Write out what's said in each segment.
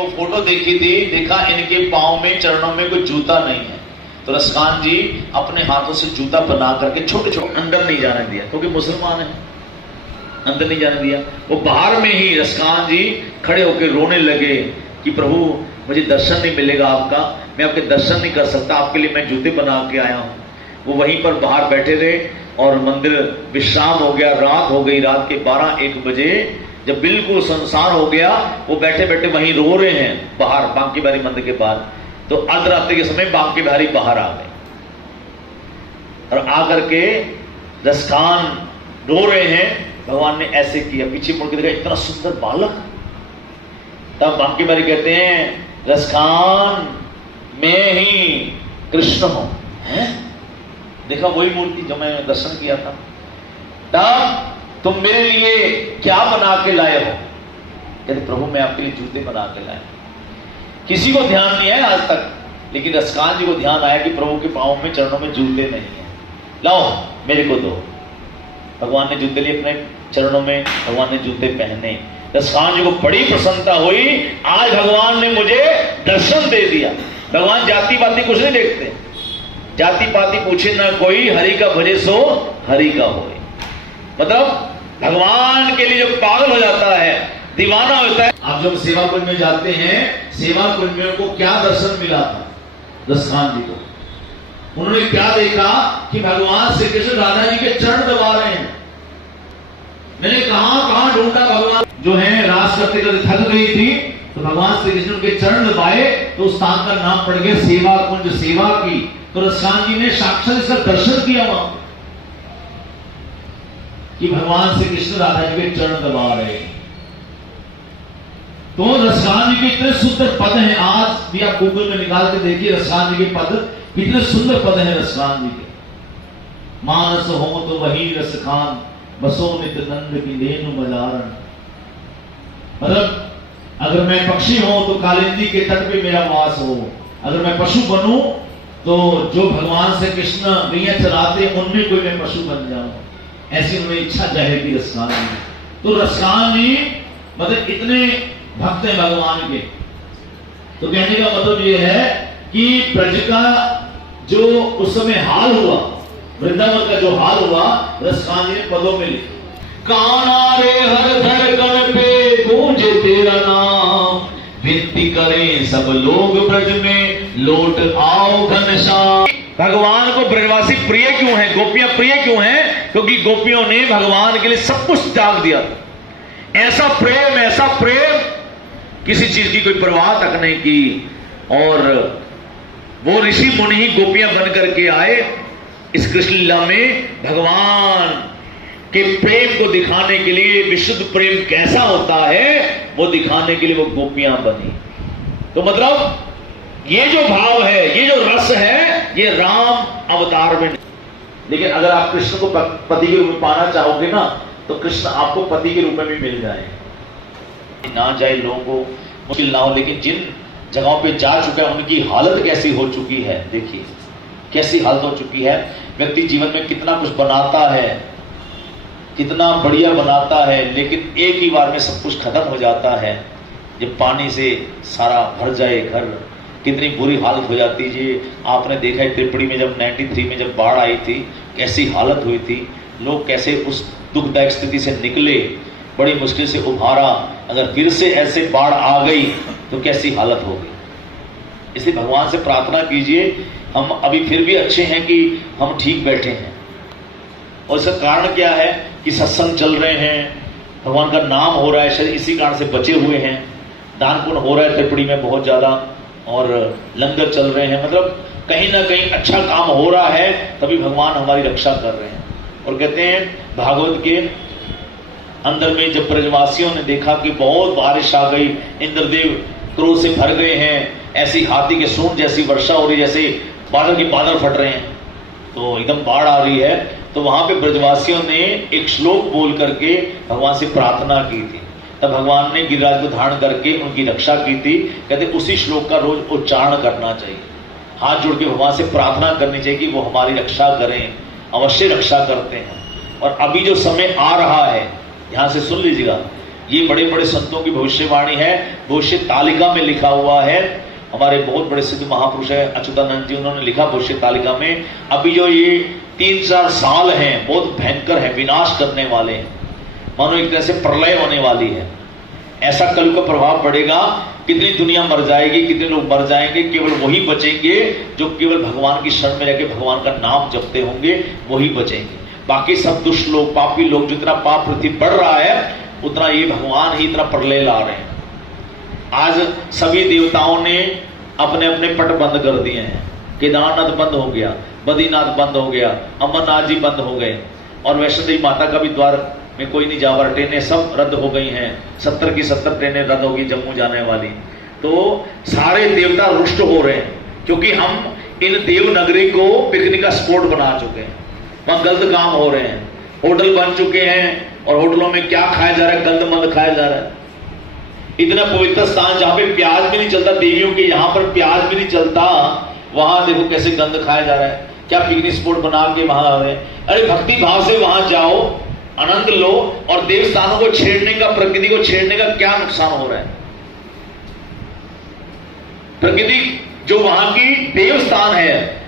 वो फोटो देखी थी, देखा इनके पाँव में, चरणों में कोई जूता नहीं है, तो रसखान जी अपने हाथों से जूता बना करके छोटे छोटे अंदर नहीं जाने दिया, क्योंकि मुसलमान है, अंदर नहीं जाने दिया। वो बाहर में ही रसखान जी खड़े होकर रोने लगे कि प्रभु मुझे दर्शन नहीं मिलेगा आपका, मैं आपके दर्शन नहीं कर सकता, आपके लिए मैं जूते बना के आया हूँ। वो वहीं पर बाहर बैठे रहे और मंदिर विश्राम हो गया, रात हो गई, रात के 12-1 बजे जब बिल्कुल सुनसान हो गया, वो बैठे बैठे वहीं रो रहे हैं बाहर बांके बिहारी मंदिर के पास। तो अर्धरात्रि के समय बांके बिहारी बाहर आ गए और आकर के रसखान रो रहे हैं। भगवान ने ऐसे किया, पीछे मुड़ के देखा, इतना सुंदर बालक। तब बांके बिहारी कहते हैं, रसखान मैं ही कृष्ण हूं। हैं? देखा वही मूर्ति जो मैं दर्शन किया था। तब तुम मेरे लिए क्या बना के लाए हो? कहते प्रभु मैं आपके लिए जूते बना के लाया। किसी को ध्यान नहीं है आज तक, लेकिन रसखान जी को ध्यान आया कि प्रभु के पांव में, चरणों में जूते नहीं है, लाओ मेरे को दो। भगवान ने जूते लिए अपने चरणों में, भगवान ने जूते पहने। रसखान जी को बड़ी प्रसन्नता हुई, आज भगवान ने मुझे दर्शन दे दिया। भगवान जाति पाति कुछ नहीं देखते, जाति पाति पूछे ना कोई, हरि का भजे सो हरि का होए। मतलब भगवान के लिए जो पागल हो जाता है, दीवाना होता है। आप जब सेवा कुंज में जाते हैं, सेवा कुंज में को क्या दर्शन मिला था रसखान जी को? उन्होंने क्या देखा कि भगवान श्री कृष्ण राधा जी के चरण दबा रहे हैं। मैंने कहां कहां ढूंढा, भगवान जो है रास करते करते थक गई थी, तो भगवान श्री कृष्ण के चरण दबाए, तो उस स्थान का नाम पड़ गया सेवा कुंज, सेवा की। तो रसखान जी ने साक्षात इसका दर्शन किया वहां कि भगवान श्री कृष्ण राधा जी के चरण दबा रहे हैं। तो रसखान जी के इतने सुंदर पद हैं, आज भी आप गूगल में निकाल के देखिए रसखान जी के पद, कितने सुंदर पद हैं रसखान जी के। मानस हो तो वही रसखान, बसो नित नंद की लेनु मदारण। मतलब अगर मैं पक्षी हूं तो कालिंदी के तट पे मेरा वास हो, अगर मैं पशु बनूं तो जो भगवान से कृष्ण गैया चराते उनमें कोई मैं पशु बन जाऊं। ऐसी उन्होंने इच्छा जाहिर की रसखान जी। तो रसखान जी मतलब इतने भक्त हैं भगवान के। तो कहने का मतलब ये है कि ब्रज का जो उस समय हाल हुआ, वृंदावन का जो हाल हुआ, रसखान जी ने पदों में लिखा। काना रे हर धड़कन पे गूंजे तेरा नाम, विनती करें सब लोग ब्रज में लौट आओ घनश्याम। भगवान को ब्रजवासी प्रिय क्यों है, गोपियां प्रिय क्यों हैं? क्योंकि गोपियों ने भगवान के लिए सब कुछ त्याग दिया। ऐसा प्रेम किसी चीज की कोई परवाह तक नहीं की। और वो ऋषि मुनि ही गोपियां बन करके आए इस कृष्ण लीला में। भगवान के प्रेम को दिखाने के लिए, विशुद्ध प्रेम कैसा होता है वो दिखाने के लिए वो गोपियां बनी। तो मतलब ये जो भाव है, ये जो रस है, ये राम अवतार में। लेकिन अगर आप कृष्ण को पति के रूप में पाना चाहोगे ना, तो कृष्ण आपको पति के रूप में भी मिल जाए। ना जाए लोगों को मुश्किल ना हो, लेकिन जिन जगहों पे जा चुका है उनकी हालत कैसी हो चुकी है। देखिए कैसी हालत हो चुकी है। व्यक्ति जीवन में कितना कुछ बनाता है, कितना बढ़िया बनाता है, लेकिन एक ही बार में सब कुछ खत्म हो जाता है। जब पानी से सारा भर जाए घर, कितनी बुरी हालत हो जाती है। जी आपने देखा है त्रिपुरी में जब 93 में जब बाढ़ आई थी, कैसी हालत हुई थी। लोग कैसे उस दुखदायक स्थिति से निकले, बड़ी मुश्किल से उभारा। अगर फिर से ऐसे बाढ़ आ गई तो कैसी हालत होगी। इसलिए भगवान से प्रार्थना कीजिए, हम अभी फिर भी अच्छे हैं कि हम ठीक बैठे हैं। और इसका कारण क्या है कि सत्संग चल रहे हैं, भगवान का नाम हो रहा है, शायद इसी कारण से बचे हुए हैं। दान पुण्य हो रहा है त्रिपुरी में बहुत ज्यादा, और लंगर चल रहे हैं। मतलब कहीं ना कहीं अच्छा काम हो रहा है, तभी भगवान हमारी रक्षा कर रहे हैं। और कहते हैं भागवत के अंदर में, जब ब्रजवासियों ने देखा कि बहुत बारिश आ गई, इंद्रदेव क्रोध से भर गए हैं, ऐसी हाथी के सूंड जैसी वर्षा हो रही, जैसे बादल के बादल फट रहे हैं, तो एकदम बाढ़ आ रही है, तो वहां पे ब्रजवासियों ने एक श्लोक बोल करके भगवान से प्रार्थना की थी। तब भगवान ने गिरिराज को धारण करके उनकी रक्षा की थी। कहते उसी श्लोक का रोज उच्चारण करना चाहिए, हाथ जोड़ के भगवान से प्रार्थना करनी चाहिए कि वो हमारी रक्षा करें। अवश्य रक्षा करते हैं। और अभी जो समय आ रहा है, ध्यान से सुन लीजिएगा, ये बड़े बड़े संतों की भविष्यवाणी है। भविष्य तालिका में लिखा हुआ है। हमारे बहुत बड़े सिद्ध महापुरुष है अच्युतानंद जी, उन्होंने लिखा भविष्य तालिका में, अभी जो ये 3-4 साल हैं बहुत भयंकर है, विनाश करने वाले हैं, मानो एक तरह से प्रलय होने वाली है। ऐसा कल का प्रभाव पड़ेगा, कितनी दुनिया मर जाएगी, कितने लोग मर जाएंगे, केवल वही बचेंगे जो केवल भगवान की शरण में रहकर भगवान का नाम जपते होंगे, वही बचेंगे। बाकी सब दुष्ट लोग, पापी लोग, जितना पाप पृथ्वी बढ़ रहा है उतना ये भगवान ही इतना प्रलय ला रहे हैं। आज सभी देवताओं ने अपने अपने पट बंद कर दिए हैं, केदारनाथ बंद हो गया, बद्रीनाथ बंद हो गया, अमरनाथ जी बंद हो गए, और वैष्णो देवी माता का भी द्वार में कोई नहीं जा रहा, ट्रेनें सब रद्द हो गई हैं, 70 की 70 ट्रेनें रद्द होगी जम्मू जाने वाली। तो सारे देवता रुष्ट हो रहे हैं, क्योंकि हम इन देवनगरी को पिकनिक का स्पॉट बना चुके हैं। वहां गलत काम हो रहे हैं, होटल बन चुके हैं, और होटलों में क्या खाया जा रहा है, गंद मंद खाया जा रहा है। इतना पवित्र स्थान जहां पे प्याज भी नहीं चलता, देवियों के यहाँ पर प्याज भी नहीं चलता, वहां देखो कैसे गंद खाया जा रहा है। क्या पिकनिक स्पॉट बना के वहां आ रहे हैं? अरे भक्ति भाव से वहां जाओ, आनंद लो, और देवस्थानों को छेड़ने का, प्रकृति को छेड़ने का क्या नुकसान हो रहा है? प्रकृति जो वहां की देवस्थान है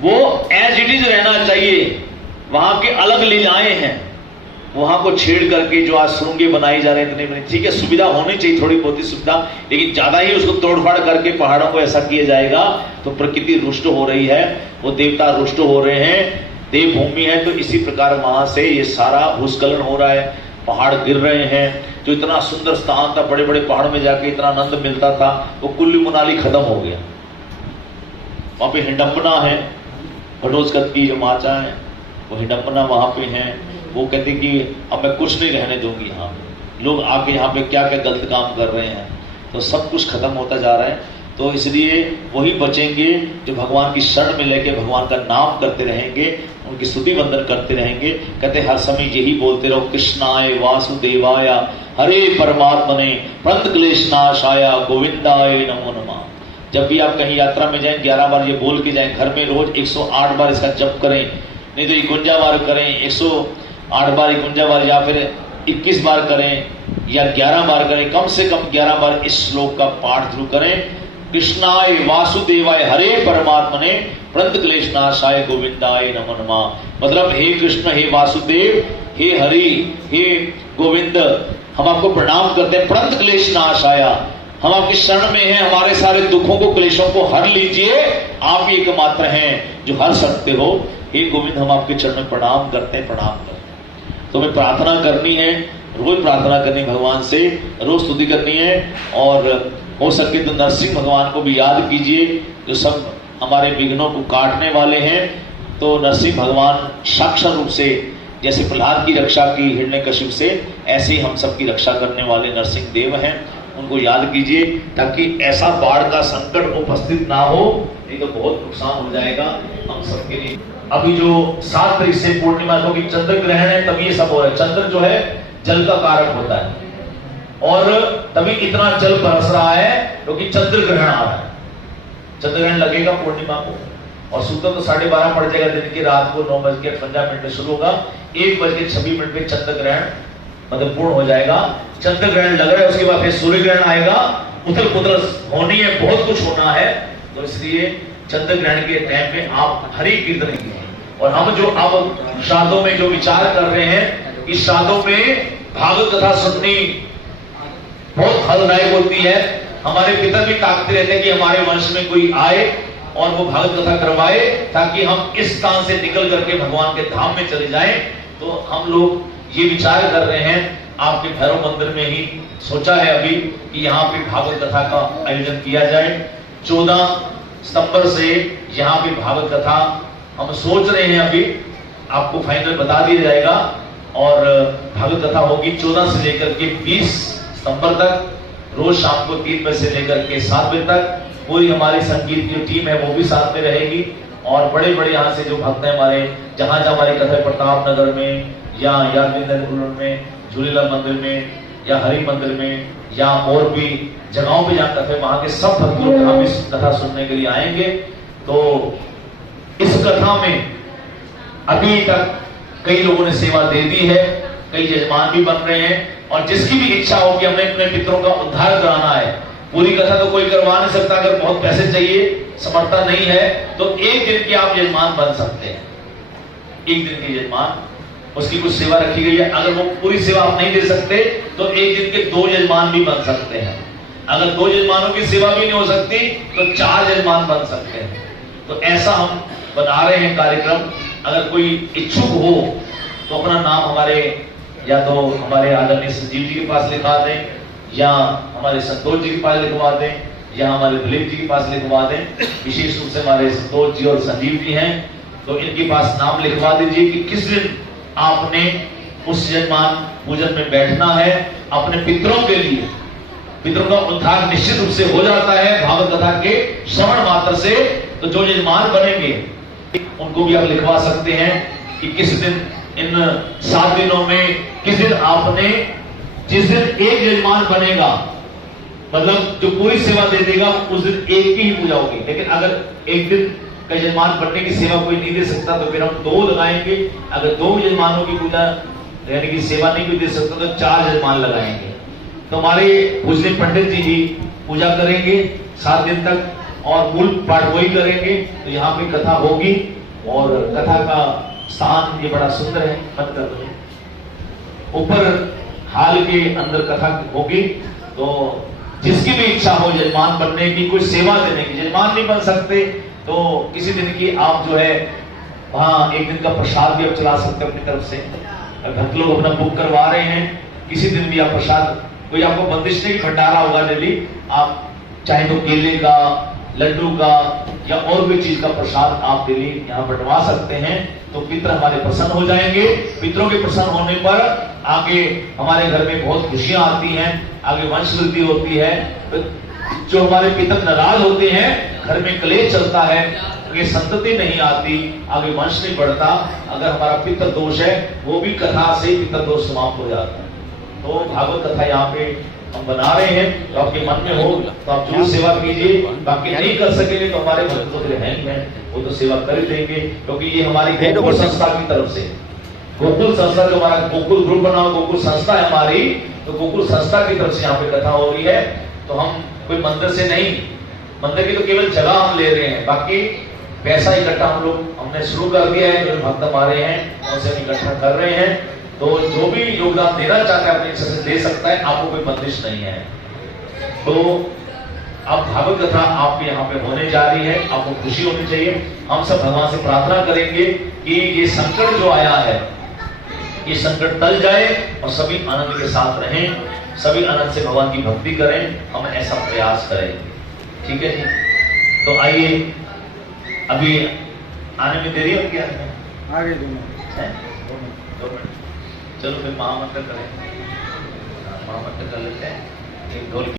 वो एज इट इज रहना चाहिए, वहां के अलग लीलाएं हैं, वहां को छेड़ करके जो आज सुरंगें बनाई जा रहे हैं इतने, ठीक है सुविधा होनी चाहिए, थोड़ी बहुत ही सुविधा, लेकिन ज्यादा ही उसको तोड़फाड़ करके पहाड़ों को ऐसा किया जाएगा तो प्रकृति रुष्ट हो रही है, वो देवता रुष्ट हो रहे हैं, देवभूमि है। तो इसी प्रकार वहां से ये सारा भूस्खलन हो रहा है, पहाड़ गिर रहे हैं। जो इतना सुंदर स्थान था, बड़े बड़े पहाड़ में जाके इतना आनंद मिलता था, वो कुल्लू मनाली खत्म हो गया। वहां पे हिडम्बना है, भटोजगत की जो माचा है वो हिडम्बना वहां पे है। वो कहते कि अब मैं कुछ नहीं रहने दूंगी, यहाँ पे लोग आके यहाँ पे क्या क्या गलत काम कर रहे हैं, तो सब कुछ खत्म होता जा रहा है। तो इसलिए वही बचेंगे जो भगवान की शरण में लेके भगवान का नाम करते रहेंगे, उनकी स्तुति वंदन करते रहेंगे। कहते हर समय यही बोलते रहो, कृष्णाय वासुदेवाय हरे परमात्मने प्रणत क्लेशनाशाय गोविंदाय नमो नमः। जब भी आप कहीं यात्रा में जाएं 11 बार ये बोल के जाएं, घर में रोज 108 बार इसका जप करें, नहीं तो 51 बार करें, 108 बार 51 बार, या फिर 21 बार करें या 11 बार करें, कम से कम 11 बार इस श्लोक का पाठ जरूर करें। कृष्णाय वासुदेवाय हरे परमात्मने प्रणत क्लेशनाशाय गोविंदाय नमो नमः। मतलब हे कृष्ण, हे वासुदेव, हे हरि, हे गोविंद, हम आपको प्रणाम करते हैं। प्रणत क्लेशनाशाय, हम आपकी शरण में हैं, हमारे सारे दुखों को, क्लेशों को हर लीजिए, आप ही एकमात्र हैं जो हर सकते हो। हे गोविंद, हम आपके चरण में प्रणाम करते हैं, प्रणाम करते हैं। तो हमें प्रार्थना करनी है, रोज प्रार्थना करनी भगवान से, रोज स्तुति करनी है, और हो सके तो नरसिंह भगवान को भी याद कीजिए, जो सब हमारे विघ्नों को काटने वाले हैं। तो नरसिंह भगवान साक्षात रूप से, जैसे प्रहलाद की रक्षा की हिरण्यकशिप से, ऐसे ही हम सबकी रक्षा करने वाले नरसिंह देव हैं, उनको याद कीजिए, ताकि ऐसा बाढ़ का संकट उपस्थित ना हो, नहीं तो बहुत नुकसान हो जाएगा हम सबके लिए। अभी जो 7 तारीख से पूर्णिमा को चंद्र ग्रहण है, तभी ये सब हो रहा है। चंद्र जो है जल का कारक होता है, और तभी इतना जल बरस रहा है क्योंकि चंद्र ग्रहण आ रहा है। चंद्र ग्रहण लगेगा पूर्णिमा को, और सूत्र तो 12:30 पड़ जाएगा दिन की, रात को 9:58 में शुरू होगा, 1:26 पे चंद्र ग्रहण मतलब पूर्ण हो जाएगा। चंद्र ग्रहण लग रहा है, उसके बाद फिर सूर्य ग्रहण आएगा, उथल पुथल होनी है, बहुत कुछ होना है। तो इसलिए चंद्र ग्रहण के टाइम में आप हरि कीर्तन कीजिए। और हम जो अब श्राद्धों में जो विचार कर रहे हैं, इस श्राद्धों में भागवत कथा सुननी बहुत फलदायक होती है। हमारे पिता भी ताकते रहते हैं कि हमारे वंश में कोई आए और वो भागवत कथा करवाए, ताकि हम इस स्थान से निकल करके भगवान के धाम में चले जाएं। तो हम लोग ये विचार कर रहे हैं, आपके भैरव मंदिर में ही सोचा है अभी कि यहाँ पे भागवत कथा का आयोजन किया जाए। 14 सितंबर से यहाँ पे भागवत कथा हम सोच रहे हैं, अभी आपको फाइनल बता दिया जाएगा। और भागवत कथा होगी 14 से लेकर के 20 सितंबर तक, रोज शाम को 3 बजे से लेकर के 7 बजे तक। पूरी हमारी संगीत की टीम है वो भी साथ में रहेगी, और बड़े बड़े यहाँ से जो भक्त हैं हमारे, जहां जहां हमारी कथा, प्रताप नगर में या में, झूलेलाल मंदिर में या हरि मंदिर में या और भी जगहों पे जहां कथा, वहां के सब भक्त लोग हम इस कथा सुनने के लिए आएंगे। तो इस कथा में अभी तक कई लोगों ने सेवा दे दी है, कई यजमान भी बन रहे हैं, और जिसकी भी इच्छा हो कि हमें अपने पितरों का उद्धार कराना है, पूरी कथा तो कोई करवा नहीं सकता, अगर बहुत पैसे चाहिए, समर्थता नहीं है, तो एक दिन के आप यजमान बन सकते हैं। एक दिन के यजमान, उसकी कुछ सेवा रखी गई है। अगर वो पूरी सेवा आप नहीं दे सकते तो एक दिन के 2 यजमान भी बन सकते हैं। अगर 2 यजमानों की सेवा भी नहीं हो सकती तो 4 यजमान बन सकते हैं। तो ऐसा हम बना रहे हैं कार्यक्रम। अगर कोई इच्छुक हो तो अपना नाम हमारे या तो हमारे आदरणीय संजीव जी के पास लिखवा दें, या हमारे संतोष जी के पास लिखवा दें, या हमारे दिलीप जी के पास लिखवा दें। विशेष रूप से हमारे संतोष जी और संजीव जी हैं, तो इनके पास नाम लिखवा दीजिए कि किस दिन आपने उस यजमान पूजन में बैठना है। अपने पितरों के लिए, पितरों का उद्धार निश्चित रूप से हो जाता है भागवत कथा के श्रवण मात्र से। तो जो यजमान बनेंगे उनको भी आप लिखवा सकते हैं कि किस दिन, इन 7 दिनों में किस दिन आपने, जिस दिन एक यजमान बनेगा, मतलब जो पूरी सेवा दे देगा, उस दिन एक की ही पूजा होगी। लेकिन अगर एक दिन का यजमान बनने की सेवा कोई नहीं दे सकता तो फिर हम 2 लगाएंगे। अगर 2 यजमानों की पूजा यानी कि सेवा नहीं कोई दे सकता तो 4 यजमान लगाएंगे। तो हमारे पूजनीय पंडित जी भी पूजा करेंगे 7 दिन तक, और मूल पाठ वही करेंगे। तो यहाँ पे कथा होगी, और कथा का स्थान ये बड़ा सुंदर है, मत कर ऊपर हाल के अंदर कथा होगी। तो जिसकी भी इच्छा हो यजमान बनने की, कोई सेवा देने की, यजमान नहीं बन सकते तो किसी दिन की आप जो है वहां एक दिन का प्रसाद भी आप चला सकते हैं अपनी तरफ से। भक्त लोग अपना बुक करवा रहे हैं, किसी दिन भी आप प्रसाद, कोई आपको बंदिश नहीं, भंडारा होगा डेली, आप चाहे तो केले का, लड्डू का या और भी चीज का प्रसाद आप डेली यहाँ बंटवा सकते हैं। तो पितर हमारे प्रसन्न हो जाएंगे। पितरों के प्रसन्न होने पर आगे हमारे घर में बहुत खुशियां आती हैं, आगे वंश वृद्धि होती है। जो हमारे पितर नाराज होते हैं, घर में कलेश चलता है, ये संतति नहीं आती, आगे वंश नहीं बढ़ता। अगर हमारा पितर दोष है, वो भी कथा से पितर दोष समाप्त हो जाता है। तो भागवत कथा यहाँ पे हम बना रहे हैं, तो आपके मन में हो तो आप जरूर सेवा कीजिए। बाकी नहीं कर सकेंगे तो हमारे भक्त तो हैं ही हैं, वो तो सेवा कर ही देंगे, क्योंकि ये हमारी गोकुल संस्था की तरफ से, गोकुल संस्था जो हमारा गोकुल ग्रुप बना, गोकुल संस्था है हमारी, तो गोकुल संस्था की तरफ से यहाँ पे कथा हो रही है। तो हम कोई मंदिर से नहीं, मंदिर की तो केवल जगह हम ले रहे हैं, बाकी पैसा इकट्ठा हम लोग हमने शुरू कर दिया है। जो भक्त हमारे हैं उनसे हम इकट्ठा कर रहे हैं। तो जो भी योगदान देना चाहता है अपनी इच्छा से दे सकता है, आपको कोई बंदिश नहीं है। तो अब भागवत कथा आपके यहाँ पे होने जा रही है, आपको खुशी होनी चाहिए। हम सब भगवान से प्रार्थना करेंगे कि ये संकट जो आया है, ये संकट टल जाए और सभी आनंद के साथ रहें, सभी आनंद से भगवान की भक्ति करें। हम ऐसा प्रयास करेंगे, ठीक है जी। तो आइए, अभी आने में देरी हो गया आगे 2 मिनट, चलो फिर महामंत्र करें, महामंत्र कर लेते हैं। एक